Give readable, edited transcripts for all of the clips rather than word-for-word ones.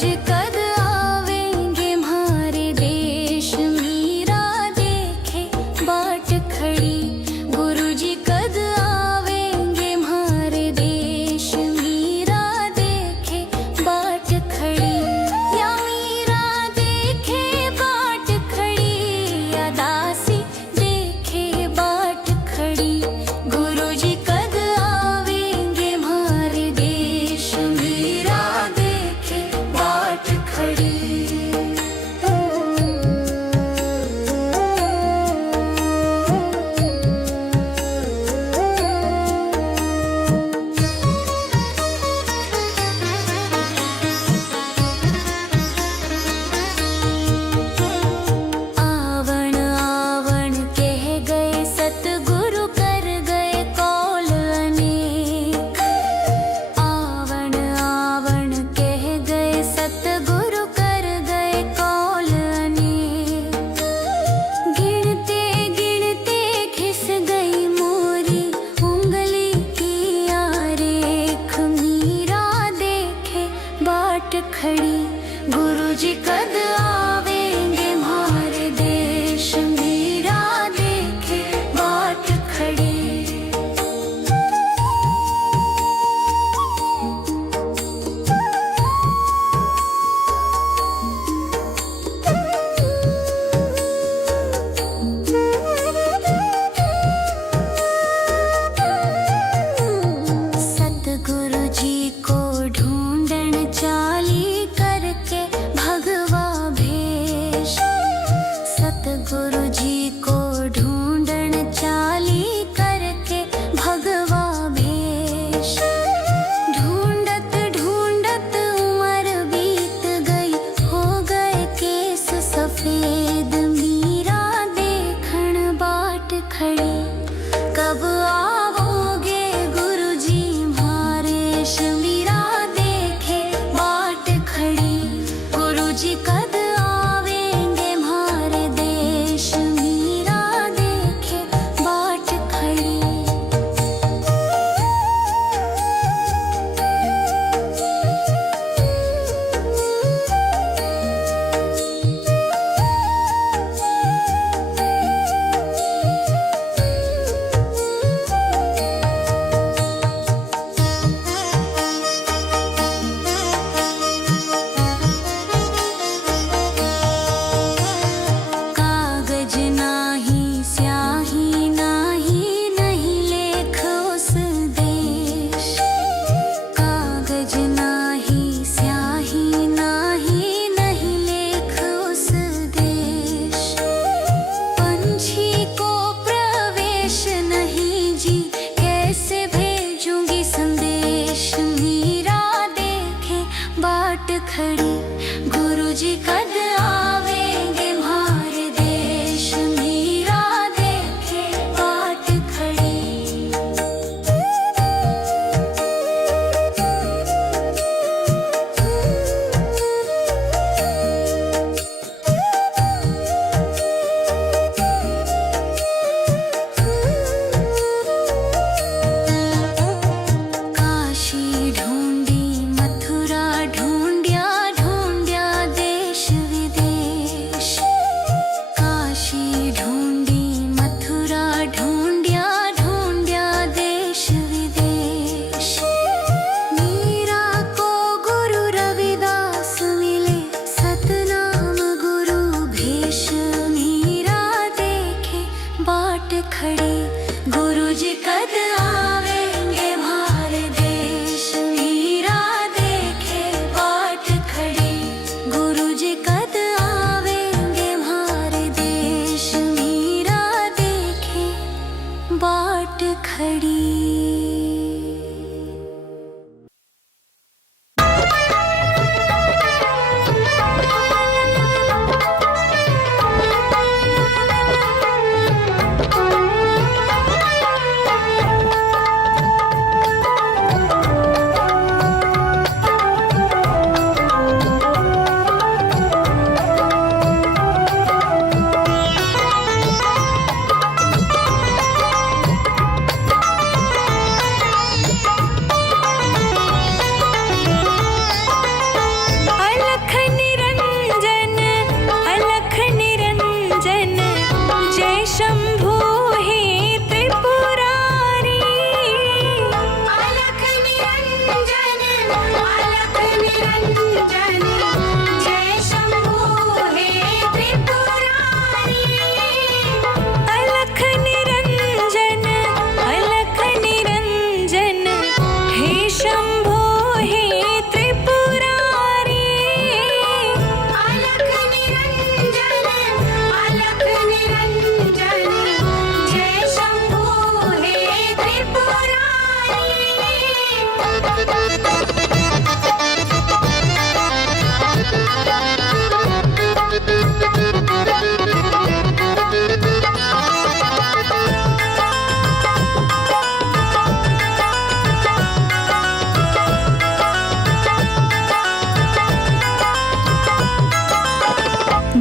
जी कद आवेंगे हमारे देश, मीरा देखे बाट खड़ी। गुरु जी कद आवेंगे हमारे देश, मीरा देखे बाट खड़ी। या मीरा देखे बाट खड़ी, या दासी देखे बाट खड़ी। गुरु जी कद आवेंगे हमारे देश, मीरा देखे बाट खड़ी। आवण आवण कह गए सतगुरु, कर गए कौल अनेक। आवण आवण कह गए सतगुरु, कर गए कौल अनेक। गिनते गिनते घिस गई मोरी उंगली की आरेख। मीरा देखे बाट खड़ी। गुरु जी कद आवेंगे हमारे देश, मीरा देखे बाट खड़ी। सतगुरु जी को ढूंढन चाली करके भगवा भेष। सतगुरु जी को ढूंढन चाली करके भगवा भेष। ढूंढत ढूंढत उम्र बीत गई, हो गए केस सफेद। मीरा देखण बाट खड़ी। कब आओगे गुरु जी हमारे, मीरा देखे बाट खड़ी। गुरु जी कद आवेंगे हमारे देश, मीरा देखे बाट खड़ी। कागज नाही स्याही नाही, नहीं लेख उस देश। कागज नाही स्याही नाही, नहीं लेख उस देश। पंछी को प्रवेश नहीं जी, कैसे भेजूंगी संदेश। मीरा देखे बाट खड़ी। गुरु जी कद आवेंगे हमारे देश, मीरा देखे बाट खड़ी। काशी ढूंढी मथुरा ढूंढ्या, ढूंढ्या देश विदेश।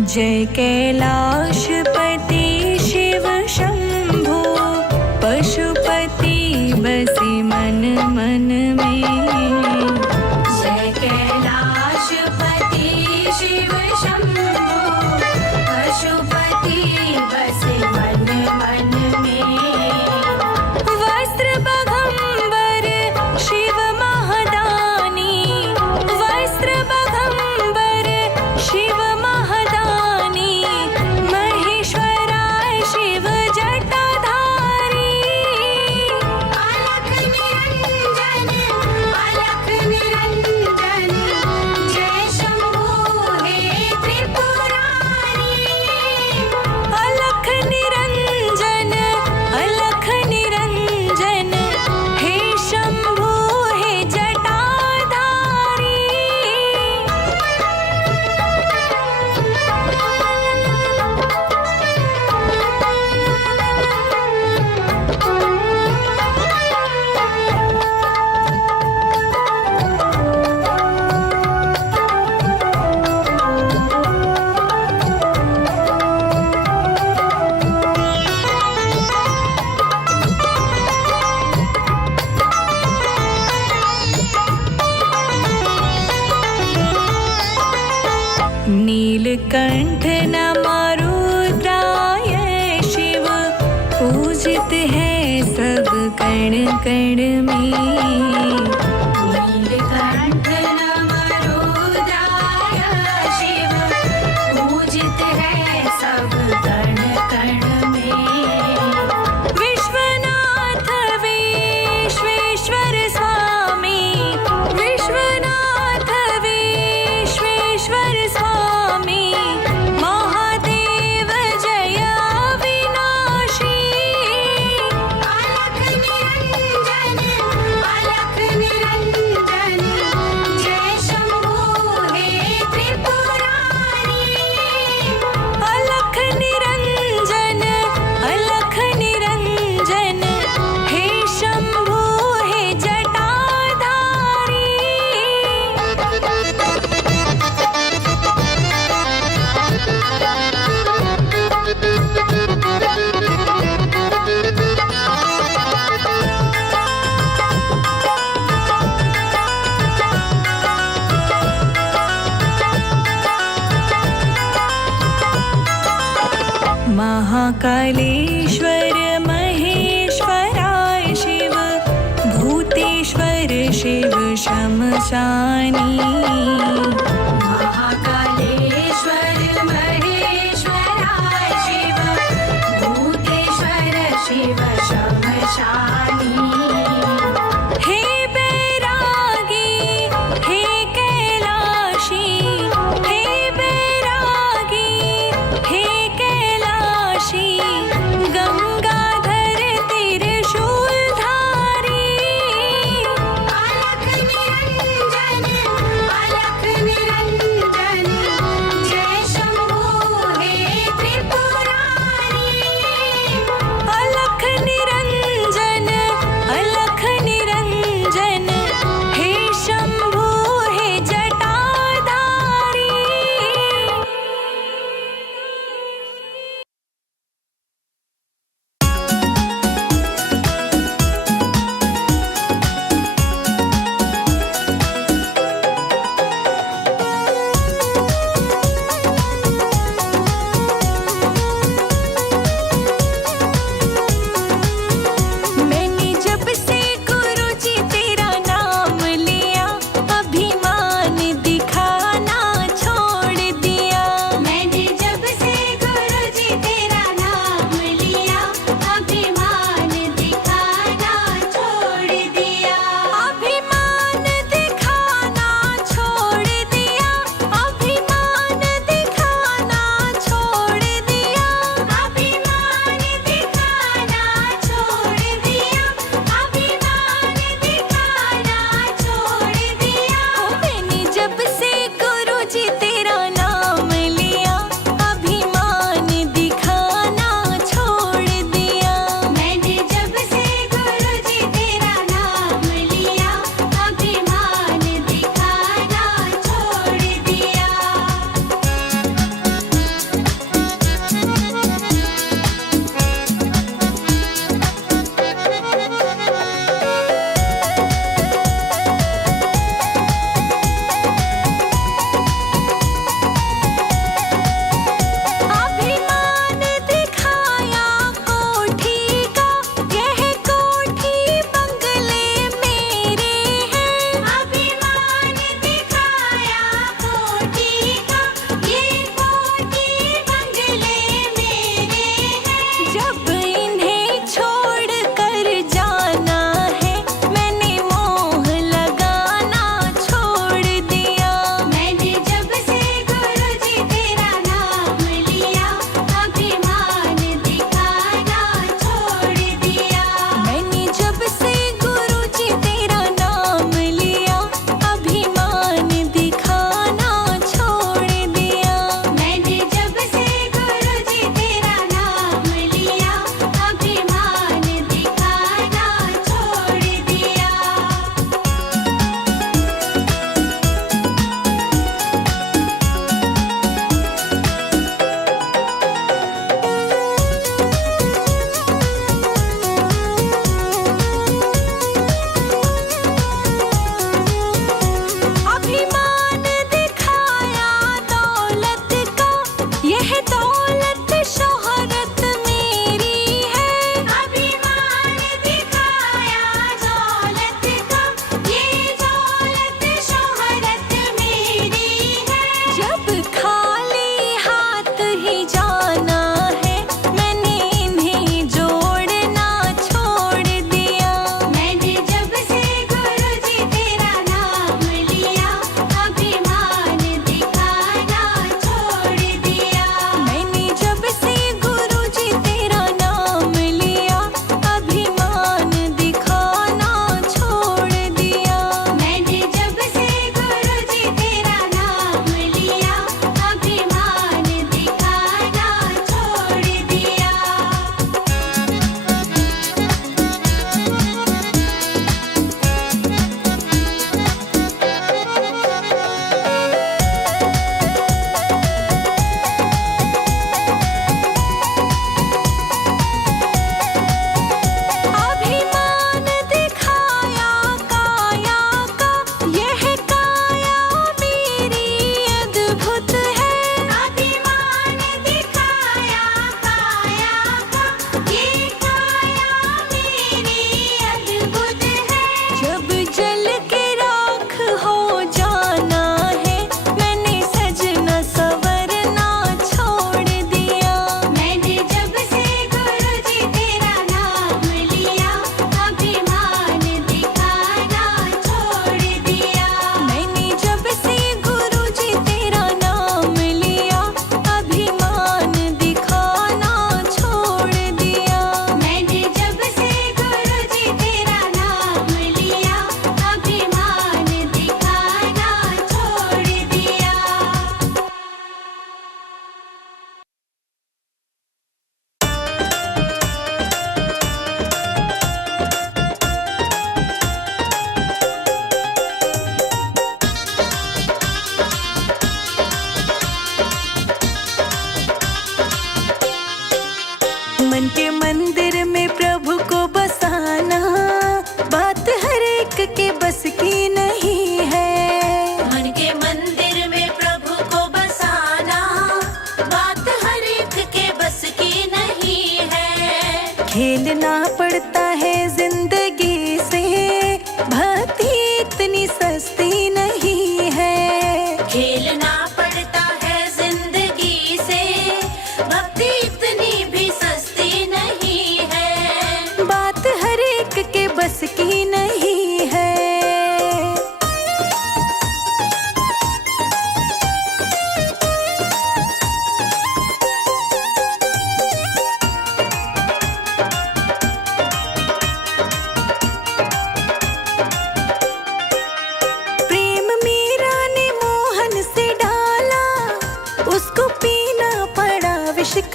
जय कैलाशपति शिव शंभो, पशुपति बसे मन मन में। जय कैलाशपति शिव शंभो, पशुपति बसे मन मन में। वस्त्र बघंबर शिव महदानी, वस्त्र बघंबर शिव महदानी, महेश्वराय शिव जटाधारी। अलख निरंजन, अलख निरंजन, जय शंभो हे त्रिपुरारी। अलख निरंजन, अलख निरंजन, हे शंभो हे जटाधारी। नीलकंठ नमरुद्राय शिव, पूजित है सब कण कण में। नीलकंठ नमरुद्राय शिव, पूजित है सब कण कण में। विश्वनाथ विश्वेश्वर स्वामी, विश्वनाथ विश्वेश्वर स्वामी, महादेव जय अविनाशी। अलख निरंजन, अलख निरंजन, जय शंभो हे त्रिपुरारी। अलख निरंजन, अलख निरंजन, हे शंभो हे जटाधारी। महाकालेश्वर महेश्वराय शिव, भूतेश्वर शिव शमशानी। महाकालेश्वर महेश्वराय शिव, भूतेश्वर शिव शमशानी। हे बैरागी, हे कैलाशी, हे बैरागी, हे कैलाशी, गंगाधर त्रिशूलधारी। अलख निरंजन, अलख निरंजन,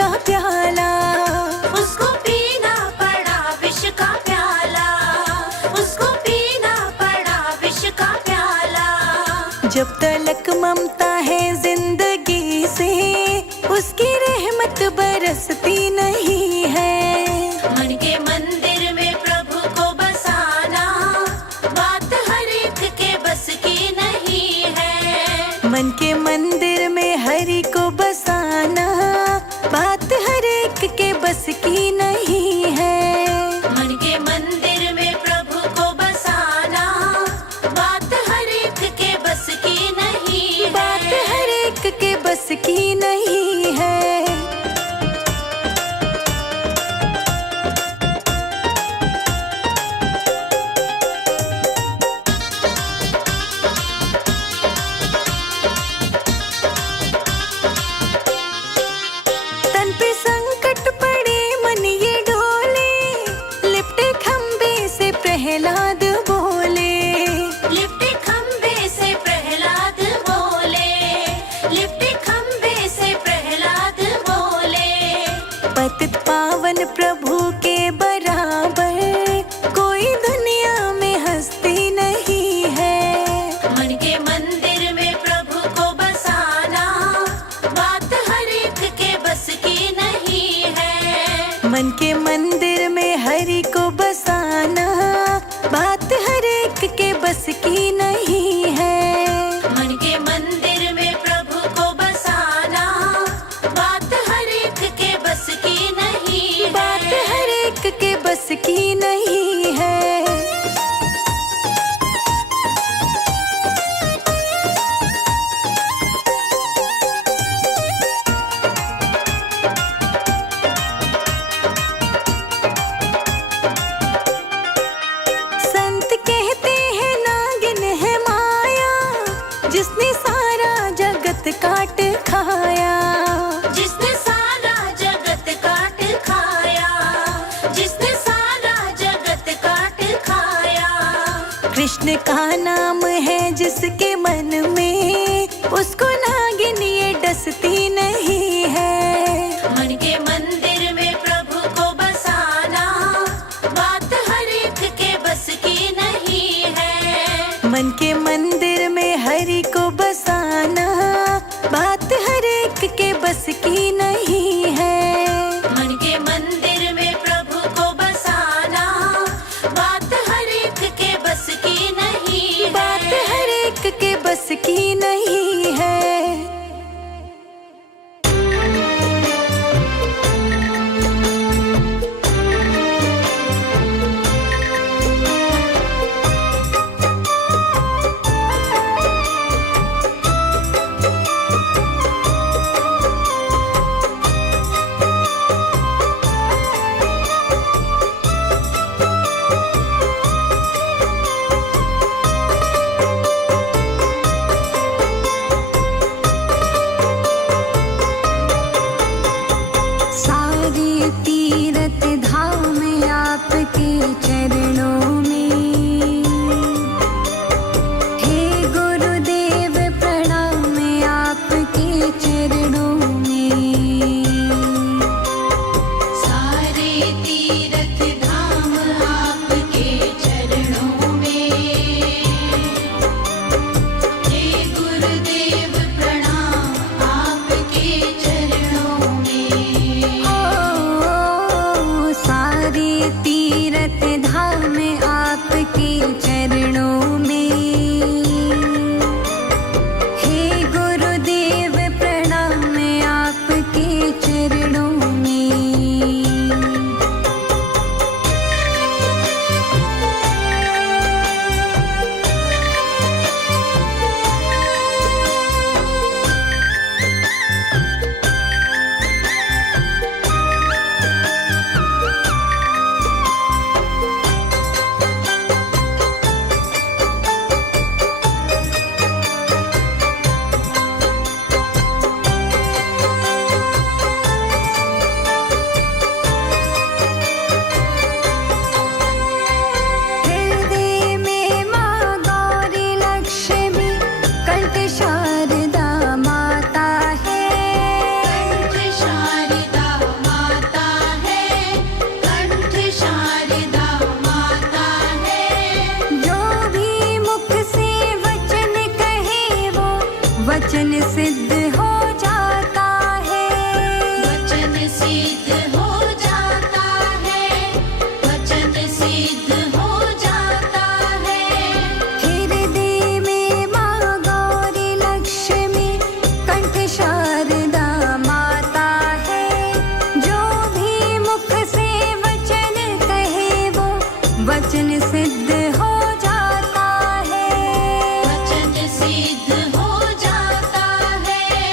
का प्याला, उसको पीना पड़ा विष का प्याला, उसको पीना पड़ा विष का प्याला। जब तलक ममता है जिंदगी से, उसकी रहमत बरसती नहीं है। मन के मंदिर में प्रभु को बसाना, बात हर एक के बस की नहीं है। मन के मंदिर में हरि को बसाना, बात हर एक के बस की नहीं है। मन के मंदिर में प्रभु को बसाना, बात हर एक के बस की नहीं है। बात हर एक के बस की नहीं है। तन पे संकट पड़े मन ये डोले, लिपटे खंबे से प्रहलाद बोले। लिपटे खंबे से प्रहलाद बोले, लिपटे खंबे से प्रहलाद बोले। पतित पावन प्रभु के बराबर कोई दुनिया में हस्ती नहीं है। मन के मंदिर में प्रभु को बसाना, बात हर एक के बस की नहीं है। मन के मंदिर में हरि को बसाना, बात हर एक के बस की नहीं है। मन के मंदिर में प्रभु को बसाना, बात हर एक के बस की नहीं है। बात हर एक के बस की नहीं है। संत कहते हैं नागिन है माया, जिसने सारा जगत काट खाया। जिसने सारा जगत काट खाया, जिसने सारा जगत काट खाया। कृष्ण का नाम है जिसके मन में, उसको नागिन ये डसती नहीं है। मन के मंदिर में प्रभु को बसाना, बात हर एक के बस की नहीं है। मन के मंदिर में हरि को बसाना, बात हर एक के बस की नहीं है। मन के मंदिर में प्रभु को बसाना, बात हर एक के बस की नहीं है। बात हर एक के बस की नहीं है। वचन सिद्ध हो जाता है। वचन सिद्ध हो जाता है, वचन सिद्ध हो जाता है। हृदय में माँ गौरी लक्ष्मी, कंठ शारदा माता है। जो भी मुख से वचन कहे वो वचन सिद्ध हो जाता है। वचन सिद्ध हो जाता है,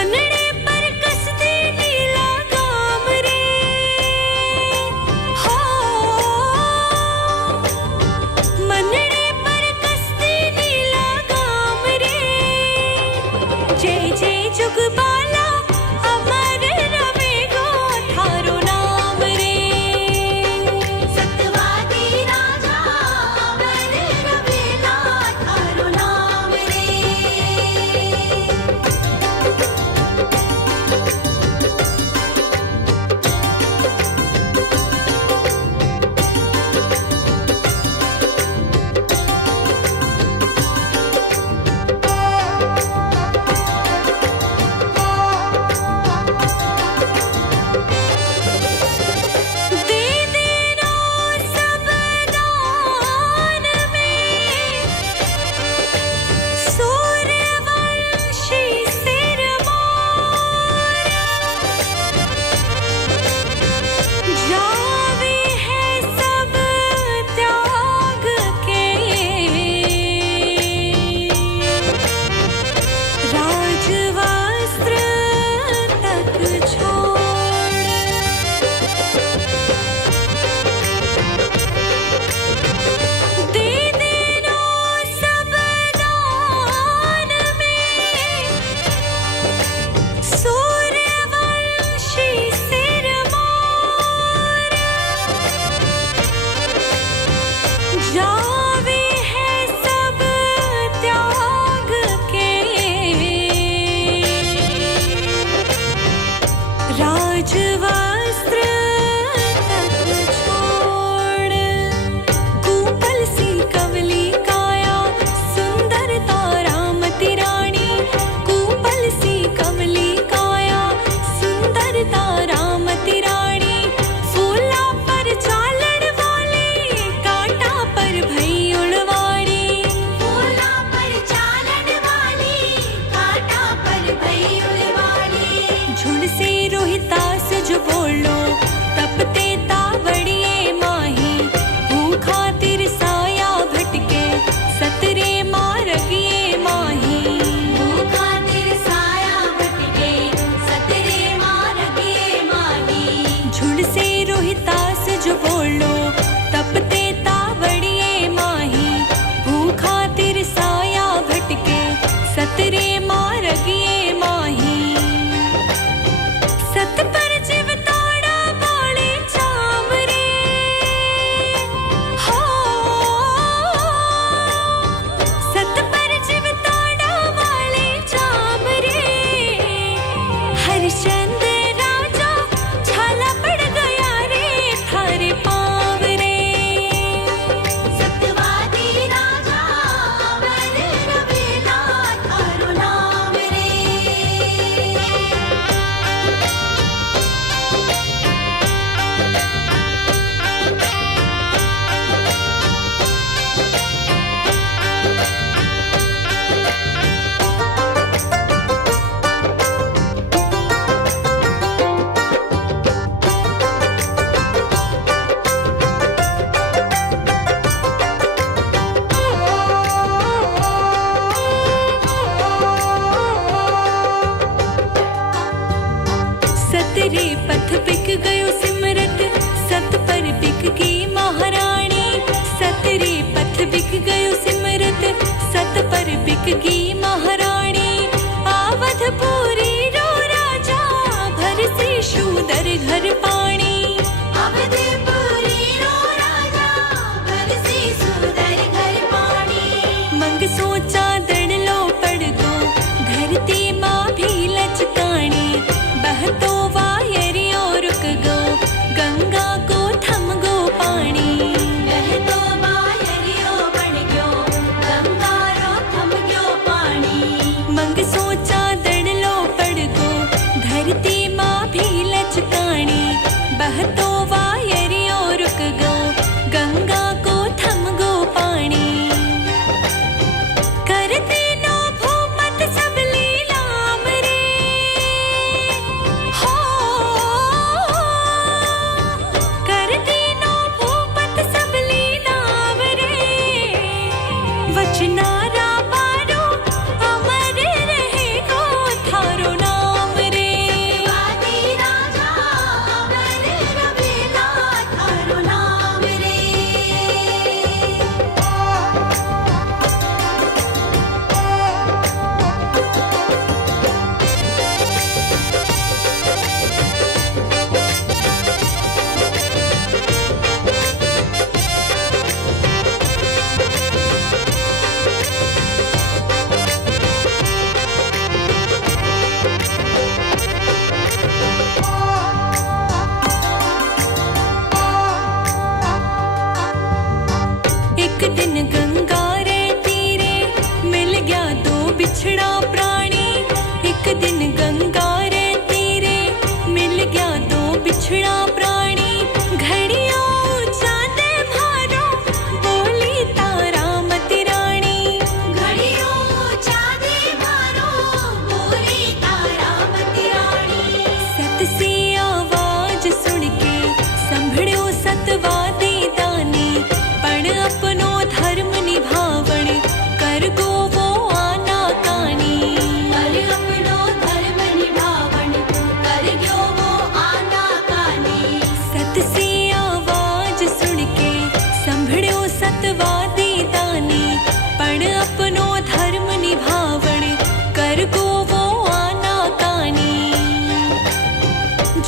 मनड़े पर कसती नीला गाम रे हो मनड़े पर कसती नीला गाम रे जय जय जुगबाला अमर रवेगो थारो नाम रे सतवादी राजा अमर रवेला थारो नाम रे दे देना सब दान में सूर्यवंशी सिरमौर जावे है सब त्याग के राजवस्त्र तक छोड़ दे देना सब दान में सूर्यवंशी सिरमौर जावे है सब त्याग के राजवस्त्र तक छोड़ कूपल सी कवली काया सुंदरता रामती रानी कूपल सी कवली काया सुंदरता रामती रानी फूला पर चालण वाले कांटा पर भई उड़वाड़ी फूला पर चालन वाली कांटा पर भई उड़वाली झुंड से रोहितास जो बोलो तपते तावड़िए माही भूखा तिरसाया भटके सतरे मारगिए माही भूखा तिरसाया भटके सतरे मारगिए माही झुंड से रोहितास जो बोलो तपते तावड़िए माही भूखा तिरसाया भटके सतरे मारगिए माही सत पर जीवताड़ा बाले चाम रे हो सत पर जीवताड़ा वाले चाम रे हरिश्चंद्र राजा छाला पड़ गया रे थारे पाँव रे सतवादी राजा अमर रवेला थारो नाम रे सतरे पथ बिक गयो सिमरत सत पर बिक गई महारानी सतरे पथ बिक गयो सिमरत सत पर बिक गई महारानी आवधपुरी रो राजा भर से शूदर घर पानी अवधपुरी रो राजा भर से सुंदर घर पानी मंग सोचा दड़ लो पड़ गो धरती माँ भी लचकानी बहतो वायरियो रुक गो गंगा को थम गो पानी वह तो बायरियो बन गयो गंगा रो थम गयो पानी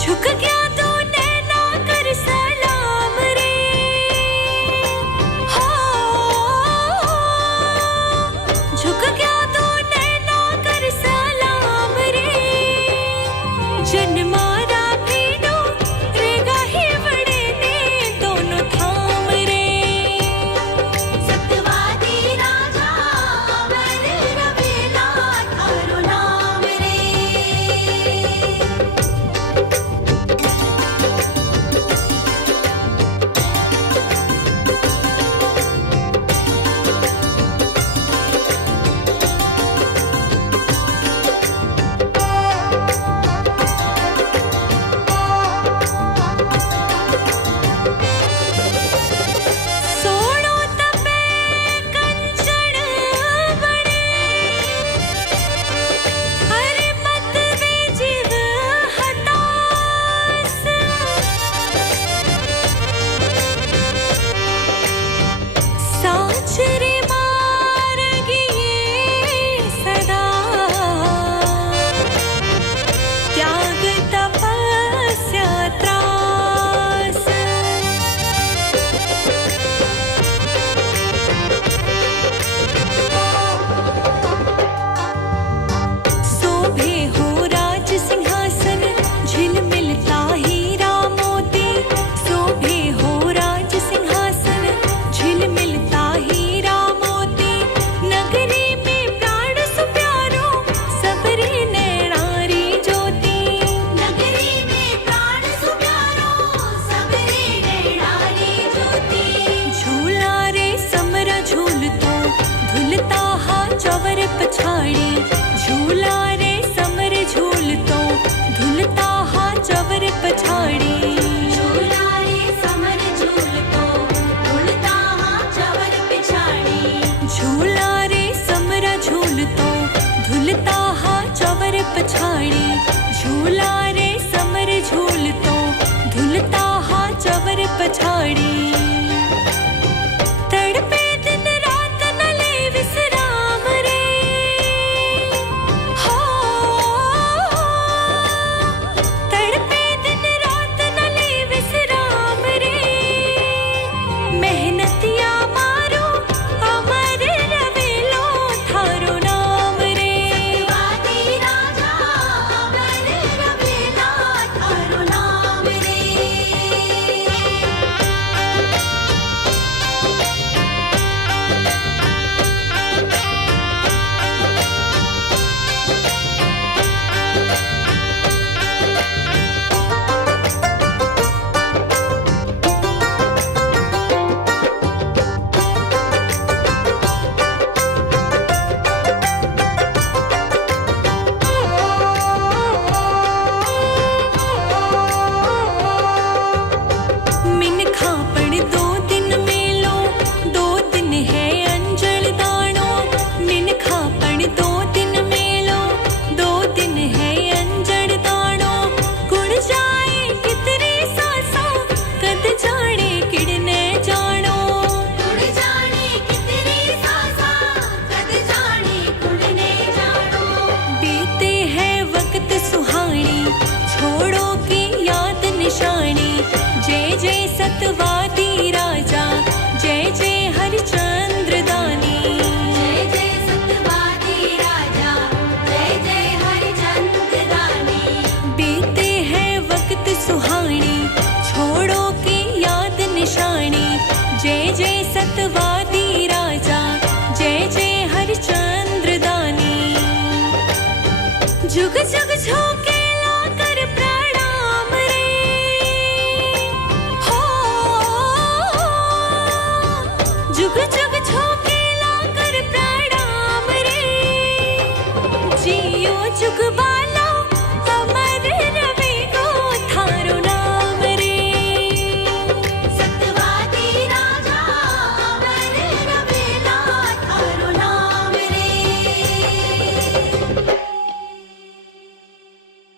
झुक गया तो नैना कर सलाम रे, हो झुक गया तो नैना कर सलाम रे, जन्मारा भीड़ो रेगा ही बड़े ने दोनों थाम रे, सत्यवादी राजा अमर रवेला थारो नाम रे। सोनो तपे कंचन बने, अरे मत वे जीव हतास, साँच रे मार्गिए सदा, त्याग तपस्या त्रास, शोभे हो राज सिंहासन झिलमिलता हीरा मोती, शोभे हो राज सिंहासन झिलमिलता हीरा मोती, नगरी में प्राण सुप्यारो सबरे नैणारी ज्योति, नगरी में प्राण सुप्यारो सबरे नैणारी ज्योति, झूला रे समरा झूलतो धुलता हा चवर पछाड़ी, झूला रे समर झूलतो धुलता हा चवर पछाड़ी, झूला रे समर झूलतो उड़ता हाँ चवर पिछाड़ी, झूला रे समरा झूलतो धुलता हा चवर पछाड़ी, झूला रे समर झूलतो धुलता हा चवर पछाड़ी, तड़पे दिन रात न ले विश्राम रे, हो तड़पे दिन रात न ले विश्राम रे, मेहनतिया मारो अमर रवेलो थारो नाम रे, सत्यवादी राजा अमर रवेला थारो नाम रे। मिनखा पण 2 दिन मेलो 2 दिन है अंजल दानो, मिनखा पण 2 दिन मेलो 2 दिन है अंजल दानो, गुण जाए कितनी सासा कद जाने किड़ने जानो, उड़ जाने कितनी सासा कद जाने कुड़ने जानो, बीते है वक्त सुहानी छोड़ो की याद निशानी, जय जय सतवादी राजा जय जय हरिचंद्र दानी, जय जय सत्यवादी राजा जय जय हरिचंद्र दानी, बीते है वक्त सुहानी छोड़ो की याद निशानी, जय जय सतवादी राजा जय जय हरिचंद्र दानी, जुग जुग झोंके लाकर प्रणाम रे, हो जुग जुग झोंके लाकर प्रणाम रे, जियो जुग बाला अमर रवे गो थारो नाम रे, सत्यवादी राजा अमर रवेला थारो नाम रे। 2 दिन है अंजल दानो 2 दिन है अंजल दानो, 2 दिन है वक्त सुहानी छोड़ो की याद निशानी, जय जय सतवादी राजा जय जय हरिचंद्र दानी, बीते है वक्त सुहानी छोड़ो की याद निशानी, जय जय सतवादी राजा जय जय हरिचंद्र दानी, जुग जुग झोंके लाकर प्रणाम रे, हो जुग जुग झोंके लाकर प्रणाम रे, जियो जुग बाला अमर रवे गो थारो नाम रे, सत्यवादी राजा अमर रवेला थारो नाम रे। सत्यवादी राजा अमर रवेला थारो नाम रे।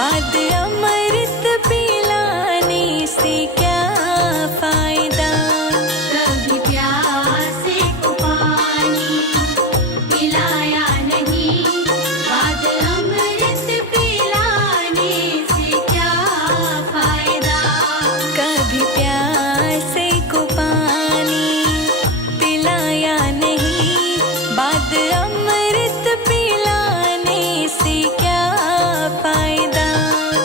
बाद अमृत पिलाने से क्या फायदा। कभी प्यासे को पानी पिलाया नहीं, बाद अमृत पिलाने से क्या फायदा। कभी प्यासे को पानी पिलाया नहीं, बाद अमृत पिलाने से क्या फायदा।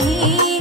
नहीं।